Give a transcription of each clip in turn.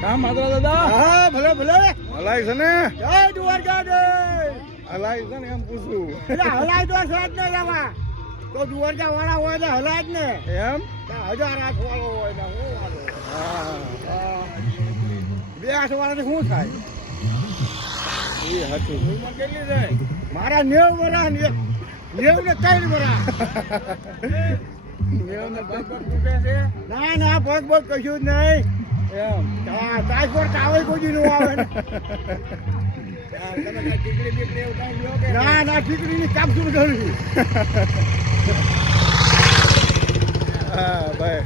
કામ માત્ર દાદા હા ભલે ભલે હલાય છે ને જય દ્વારકાધીશ. હલાય છે ને એમ પૂછું એટલે હલાય તો સ્વાદ ને જવા તો દ્વારકા વાળા હોય ને હલાય જ ને એમ 1000 હાથ વાળો હોય ને હું વાળો હા 2 હાથ વાળાને શું થાય એ સાચું ઉંમર કેટલી છે મારા 90 વર્ષ ને 90 ને 3 વર્ષ ના ના પગ પગ કશું જ નહીં એમ હા ટ્રાન્સપોર્ટ આવે કોઈ નું આવે ને ના ના ઠીકરીની કામ શું કરું છું હા ભાઈ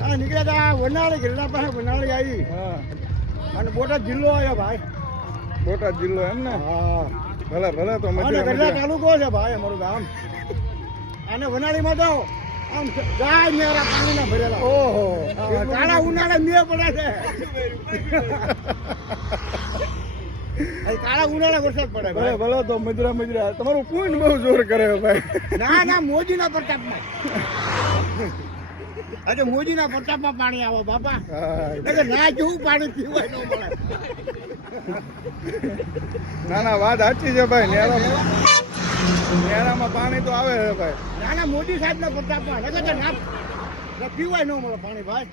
હા નીકળ્યા હતા વનાળી ઘરના પાસે વનાળી આવી હા અને બોટાદ જિલ્લો આવ્યો ભાઈ બોટાદ જિલ્લો એમ ને હા ભલે ભલે તો અને મજા ગઢડા મજા તાલુકો છે ભાઈ અમારું ગામ અને વનાળીમાં તો આમ ગાય મેરા પાણીના ભરેલા ઓહો કાળા ઉનાળે મેં પડે છે કાળા ઉનાળે વરસાદ પડે ભલે ભાઈ ભલે તો મજરા મજરા તમારું પૂન બહુ જોર કરે ભાઈ ના ના મોદીના પ્રતાપમાં અરે મોદીના પ્રતાપમાં પાણી આવો બાપા હા એટલે ના જેવું પાણી પીવાય ન મળે ના ના વાત સાચી છે ભાઈ નેરામાં પાણી તો આવે છે ભાઈ ના ના મોદી સાહેબના પ્રતાપમાં નકર તો ના પીવાય ન મળે પાણી ભાઈ